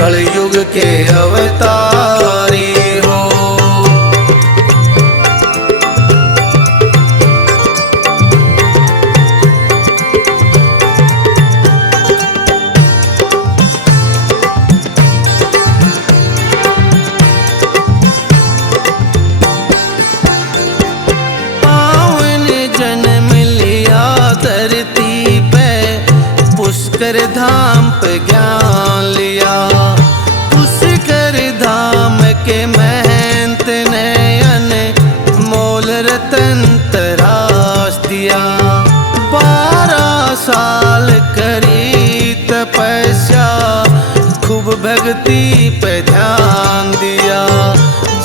कलयुग के अवतारी हो। पुष्कर धाम पे ज्ञान लिया, पुष्कर धाम के महंत ने अनमोल रतन तराश दिया। 12 साल करी तपस्या, खूब भक्ति पे ध्यान दिया।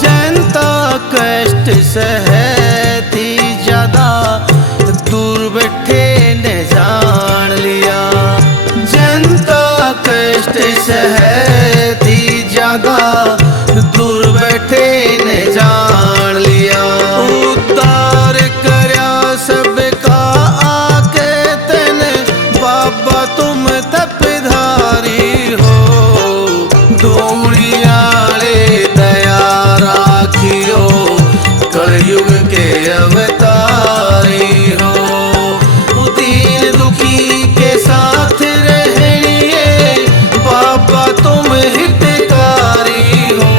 जनता कष्ट सहती ज्यादा, दूर बैठे ने जान लिया। जनता कष्ट सहती ज्यादा, दूर बैठे ने जान लिया। उद्धार करया सबका आके तेने, बाबा तुम तपधारी हो। दूरियाले दया राखियो, कलयुग के अवतारी हो। दीन दुखी के साथ रहनिए, बाबा तुम हितकारी हो।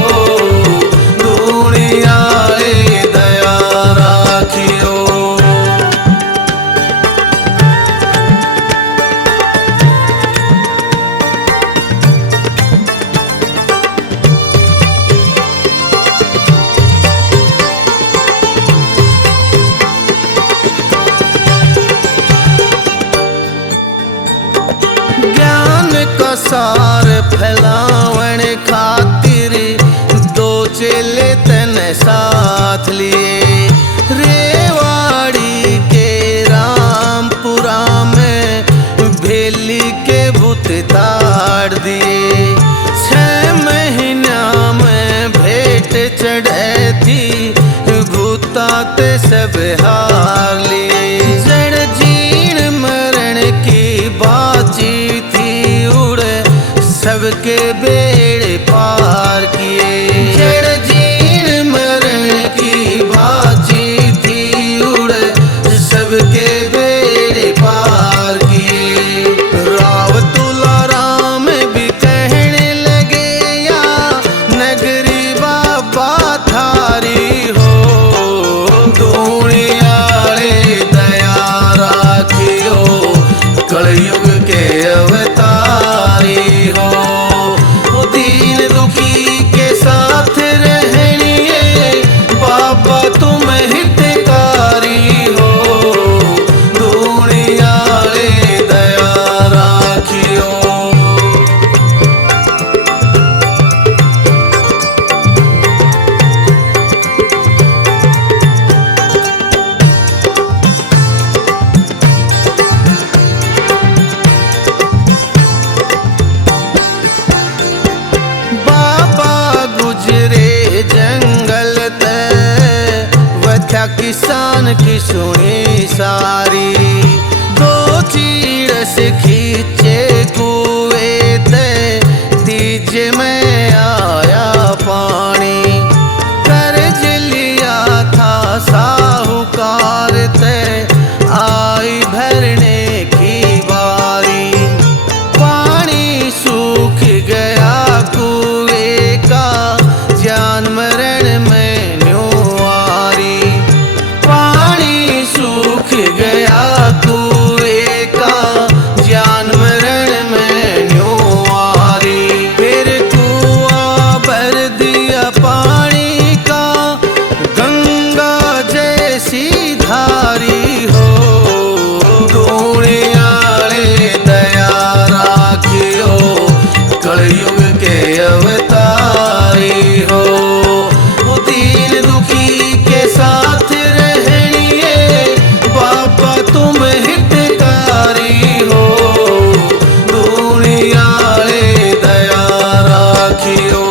दूरियाले दया राखियो। सार फैलावन खातिर 2 चेले तने साथ लिए। रेवाड़ी के रामपुरा में भेली के भूत ताड़ दिए। 6 महीना में भेंट चढ़े थी, भूताते सब हार लिए। जड़ जीण मरण की बाजी थी, सबके बेड़े पार किए। जड़ जीण मरण की बाजी थी, उड़ सबके बेड़े पार किए। राव तुला राम भी कहने लगे, या नगरी बाबा थारी हो। दूरियाले दया राखियो, कलयुग के अवतारी हो। दीन दुखी के साथ रहनिए, बाबा तुम हितकारी हो। दूरियाले दया राखियो। किसान की सुनी सारी, 2 चीड़स खींचे कुएं ते, दीजे में आया पानी। कर्ज लिया था साहूकार ते, आई भरने की बारी। पानी सूख गया कुएं का, जान मरण में सूख गया कुएं का, जान मरण में न्यूआरी। फिर कुआं भर दिया पानी का, गंगा जैसी धारी हो। दूरियाले दया राखियो, कलयुग के अवतारी हो। दीन दुखी के साथ रहनिए, बाबा तुम हितकारी हो। दूरियाले दया राखियो।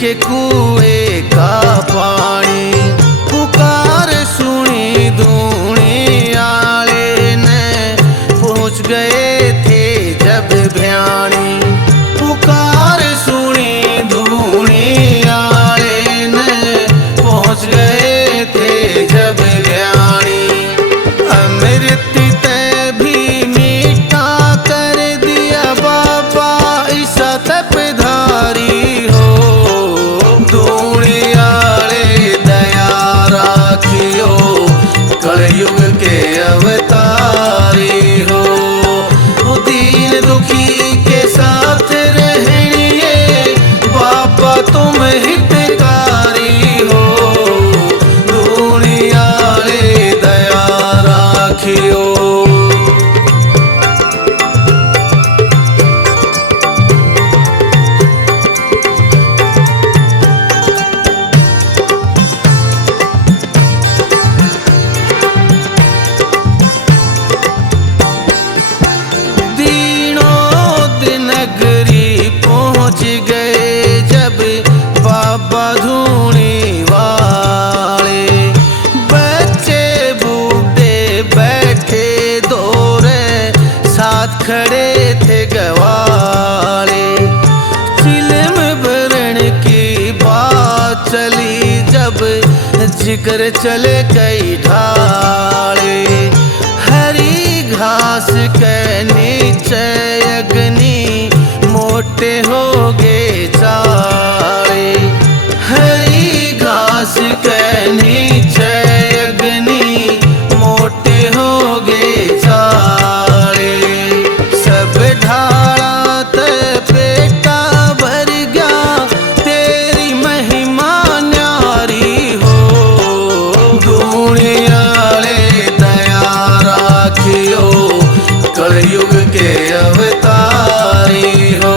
के कुएं का पानी, पुकार सुनी धूणी आले ने, पहुँच गए थे जब भ्याणी। पुकार सुनी धूणी आले ने, पहुँच गए थे जब भ्याणी। अमृत ते भी मीठा कर दिया बाबा ईसा तपधारी हो। धूणी आले दया राखियो, कलयुग के अवतारी हो। दीन दुखी के साथ रहनिए बाबा तुम हितकारी हो। धूणी आले दया राखियो। नगरी पहुँच गए जब बाबा धूणी वाले, बच्चे बूढ़े बैठे दौरे साथ खड़े थे गवाले। चिलम भरण की बात चली जब जिक्र चले कई ढाले। हरी घास के नीचे अग्नि मोटे हो गए चाले। हरी घास के नीचे अग्नि मोटे हो गए चाले। सब ढाला ते पेटा भर गया तेरी महिमा न्यारी हो। धूणी आले दया राखियो, कलयुग के अवतारी हो।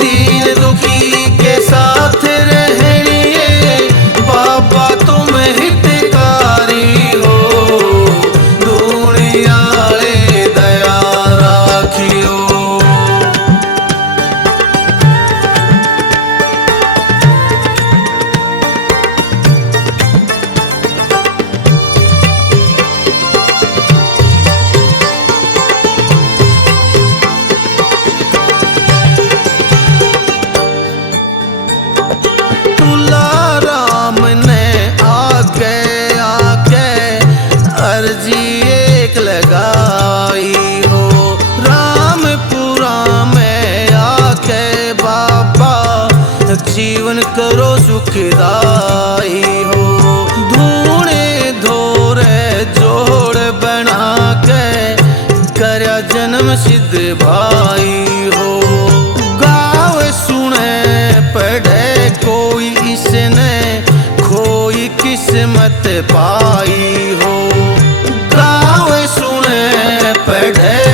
दीन दुखी के साथ रहनिए बाबा तुम हितकारी हो। धूणी आले दया राखियो। राम ने आके अर्जी एक लगाई हो। रामपुरा में आके बाबा जीवन करो सुखदाई हो। धूणे धोरे जोड़ बना के करया जन्म सिद्ध भाई हो। गाँव सुने पढ़े कोई इसने खोई किस्मत पाई हो। गाँव सुने पढ़े